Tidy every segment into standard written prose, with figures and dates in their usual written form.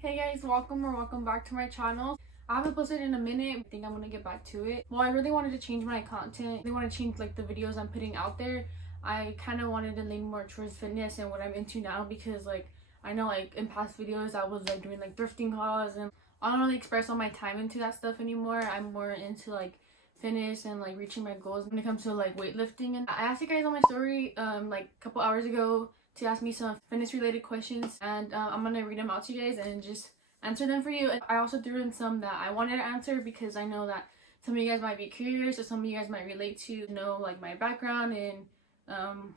Hey guys, welcome back to my channel. I haven't posted in a minute. I think I'm gonna get back to it. Well, I really wanted to change my content. I want to change like the videos I'm putting out there. I kind of wanted to lean more towards fitness and what I'm into now, because like I know like in past videos I was like doing like thrifting hauls, and I don't really express all my time into that stuff anymore. I'm more into like fitness and like reaching my goals when it comes to like weightlifting. And I asked you guys on my story like a couple hours ago to ask me some fitness related questions, and I'm gonna read them out to you guys and just answer them for you. I also threw in some that I wanted to answer because I know that some of you guys might be curious, or some of you guys might relate to know like my background and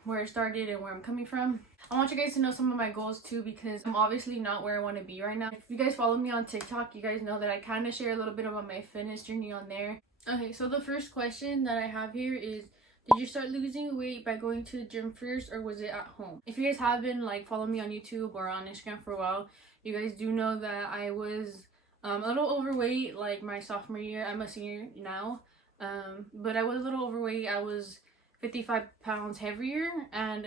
where I started and where I'm coming from. I want you guys to know some of my goals too, because I'm obviously not where I want to be right now. If you guys follow me on TikTok, you guys know that I kind of share a little bit about my fitness journey on there. Okay, so the first question that I have here is, did you start losing weight by going to the gym first, or was it at home? If you guys have been like following me on YouTube or on Instagram for a while, you guys do know that I was a little overweight like my sophomore year. I'm a senior now, but I was a little overweight. I was 55 pounds heavier, and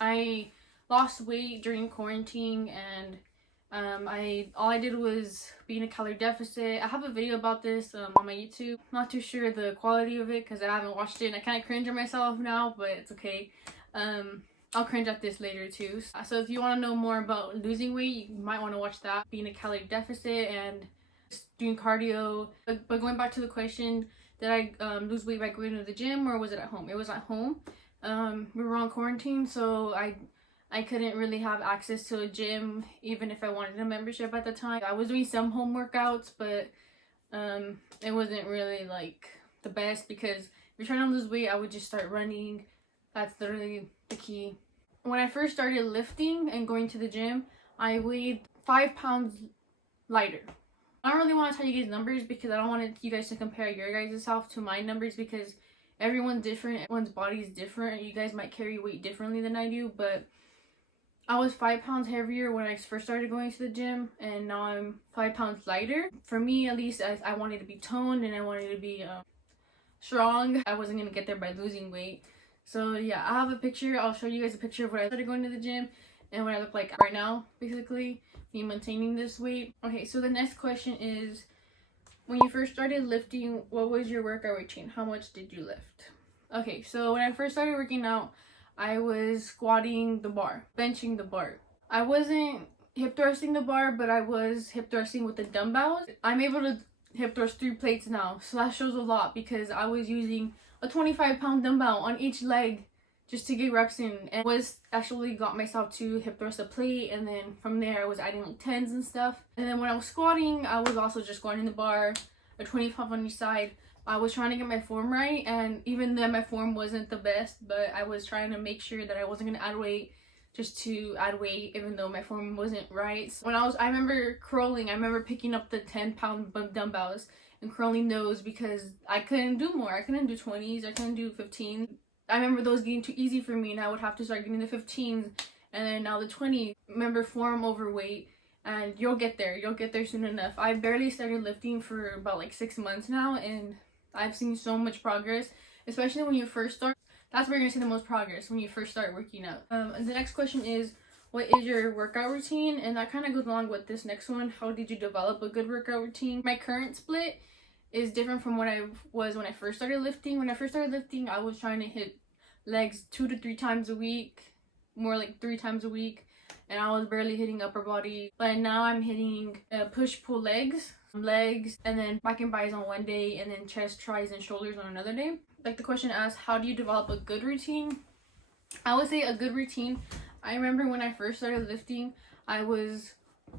I lost weight during quarantine, and all I did was be in a calorie deficit. I have a video about this on my YouTube. Not too sure the quality of it because I haven't watched it, and I kind of cringe at myself now, but it's okay. I'll cringe at this later too. So if you want to know more about losing weight, you might want to watch that. Being a calorie deficit and just doing cardio. But going back to the question, did I lose weight by going to the gym, or was it at home? It was at home. We were on quarantine, so I couldn't really have access to a gym even if I wanted a membership at the time. I was doing some home workouts, but it wasn't really like the best, because if you're trying to lose weight, I would just start running. That's literally the key. When I first started lifting and going to the gym, I weighed 5 pounds lighter. I don't really want to tell you guys numbers because I don't want you guys to compare your guys' health to my numbers, because everyone's different. Everyone's body is different. You guys might carry weight differently than I do, but I was 5 pounds heavier when I first started going to the gym, and now I'm 5 pounds lighter. For me, at least, I wanted to be toned and I wanted to be strong. I wasn't going to get there by losing weight. So yeah, I have a picture. I'll show you guys a picture of when I started going to the gym and what I look like right now, basically, me maintaining this weight. Okay, so the next question is, when you first started lifting, what was your workout routine? How much did you lift? Okay, so when I first started working out, I was squatting the bar, benching the bar. I wasn't hip thrusting the bar, but I was hip thrusting with the dumbbells. I'm able to hip thrust 3 plates now, so that shows a lot, because I was using a 25-pound dumbbell on each leg just to get reps in, and was actually got myself to hip thrust a plate, and then from there I was adding like 10s and stuff. And then when I was squatting, I was also just squatting the bar, a 25 on each side. I was trying to get my form right, and even then my form wasn't the best, but I was trying to make sure that I wasn't going to add weight just to add weight, even though my form wasn't right. So I remember curling. I remember picking up the 10-pound dumbbells and curling those because I couldn't do more. I couldn't do 20s. I couldn't do 15s. I remember those getting too easy for me, and I would have to start getting the 15s, and then now the 20s. Remember, form over weight, and you'll get there. You'll get there soon enough. I barely started lifting for about like 6 months now, and I've seen so much progress, especially when you first start. That's where you're gonna see the most progress, when you first start working out. And the next question is, what is your workout routine? And that kind of goes along with this next one. How did you develop a good workout routine? My current split is different from what I was when I first started lifting. When I first started lifting, I was trying to hit legs 2 to 3 times a week, more like 3 times a week, and I was barely hitting upper body. But now I'm hitting push-pull legs, and then back and bis on one day, and then chest, tries, and shoulders on another day. Like the question asks, how do you develop a good routine? I would say a good routine. I remember when I first started lifting, I was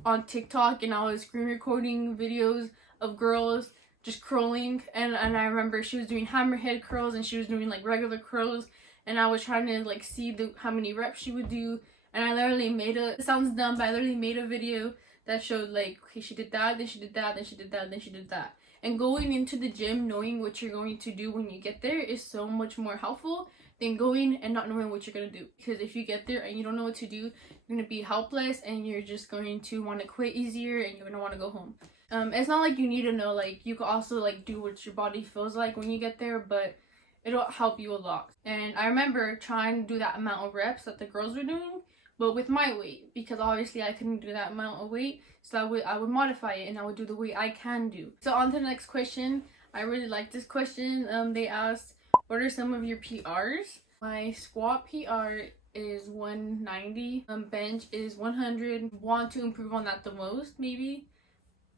on TikTok and I was screen recording videos of girls just curling, and I remember she was doing hammerhead curls and she was doing like regular curls, and I was trying to like see how many reps she would do, and I literally it sounds dumb, but I literally made a video that showed like, okay, she did that, then she did that, then she did that, then she did that. And going into the gym knowing what you're going to do when you get there is so much more helpful than going and not knowing what you're going to do. Because if you get there and you don't know what to do, you're going to be helpless, and you're just going to want to quit easier, and you're going to want to go home. It's not like you need to know, like you can also like do what your body feels like when you get there, but it'll help you a lot. And I remember trying to do that amount of reps that the girls were doing but with my weight, because obviously I couldn't do that amount of weight, so I would modify it and I would do the weight I can do. So on to the next question. I really like this question. They asked, what are some of your PRs? My squat PR is 190. Bench is 100. Want to improve on that the most, maybe.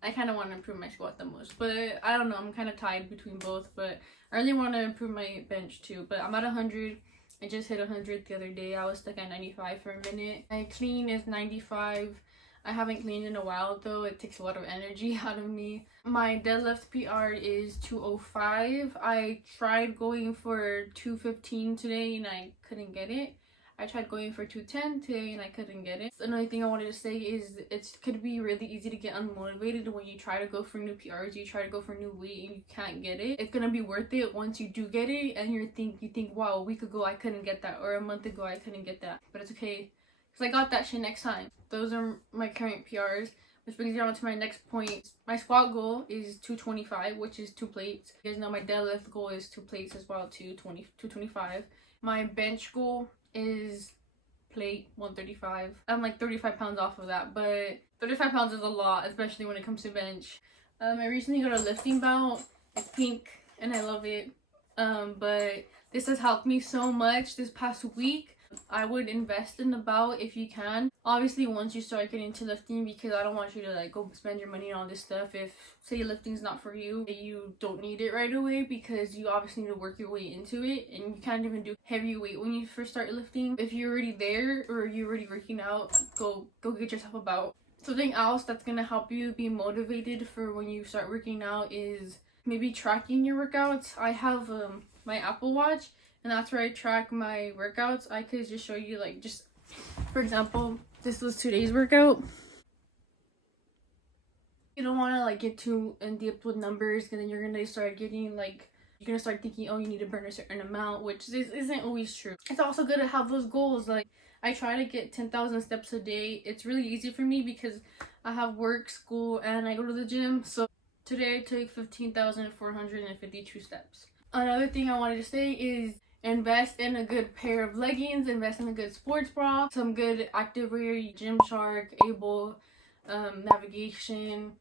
I kind of want to improve my squat the most, but I don't know. I'm kind of tied between both, but I really want to improve my bench too. But I'm at 100. I just hit 100 the other day. I was stuck at 95 for a minute. My clean is 95. I haven't cleaned in a while though. It takes a lot of energy out of me. My deadlift PR is 205. I tried going for 215 today and I couldn't get it. I tried going for 210 today and I couldn't get it. Another thing I wanted to say is it could be really easy to get unmotivated when you try to go for new PRs, you try to go for new weight and you can't get it. It's gonna be worth it once you do get it and you think, wow, a week ago I couldn't get that, or a month ago I couldn't get that. But it's okay, because I got that shit next time. Those are my current PRs. Which brings me on to my next point. My squat goal is 225, which is 2 plates. You guys know my deadlift goal is 2 plates as well, 225. My bench goal is plate 135. I'm like 35 pounds off of that, but 35 pounds is a lot, especially when it comes to bench. I recently got a lifting belt. It's pink and I love it. But this has helped me so much this past week. I would invest in the belt if you can. Obviously once you start getting into lifting, because I don't want you to like go spend your money on all this stuff if say lifting's not for you. You don't need it right away because you obviously need to work your way into it, and you can't even do heavy weight when you first start lifting. If you're already there or you're already working out, go get yourself a belt. Something else that's gonna help you be motivated for when you start working out is maybe tracking your workouts. I have my Apple Watch, and that's where I track my workouts. I could just show you, like, just for example, this was today's workout. You don't want to like get too in depth with numbers, because then you're gonna start getting like, you're gonna start thinking, oh, you need to burn a certain amount, which isn't always true. It's also good to have those goals. Like, I try to get 10,000 steps a day. It's really easy for me because I have work, school, and I go to the gym. So today I took 15,452 steps. Another thing I wanted to say is invest in a good pair of leggings, invest in a good sports bra, some good activewear, Gymshark, Able, Navigation,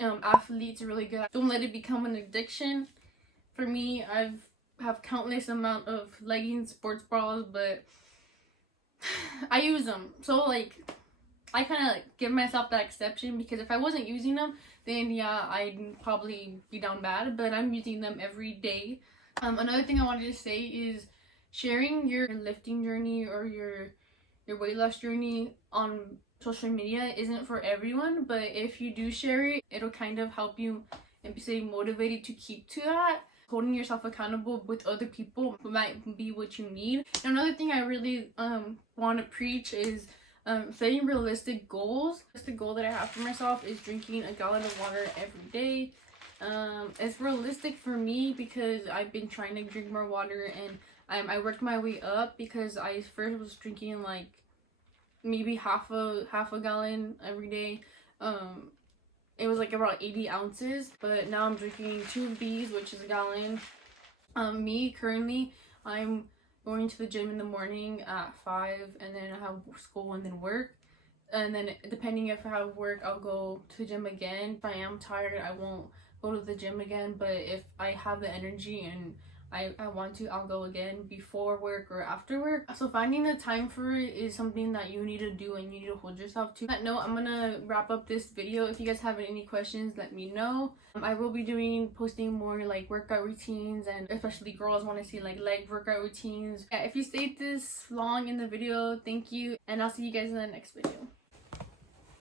Athlete's really good. Don't let it become an addiction. For me, I have countless amount of leggings, sports bras, but I use them. So like, I kind of like give myself that exception, because if I wasn't using them, then yeah, I'd probably be down bad, but I'm using them every day. Another thing I wanted to say is sharing your lifting journey or your weight loss journey on social media isn't for everyone, but if you do share it, it'll kind of help you and stay motivated to keep to that. Holding yourself accountable with other people might be what you need. And another thing I really want to preach is setting realistic goals. The goal that I have for myself is drinking a gallon of water every day. It's realistic for me because I've been trying to drink more water, and I worked my way up, because I first was drinking like maybe half a gallon every day. It was like about 80 ounces, but now I'm drinking 2 of these, which is a gallon. Me currently, I'm going to the gym in the morning at 5, and then I have school and then work. And then depending if I have work, I'll go to the gym again. If I am tired, I won't go to the gym again, but if I have the energy and I want to, I'll go again before work or after work. So finding the time for it is something that you need to do and you need to hold yourself to. On that note, I'm gonna wrap up this video. If you guys have any questions, let me know. I will be posting more like workout routines, and especially girls want to see like leg workout routines. Yeah, if you stayed this long in the video, thank you, and I'll see you guys in the next video.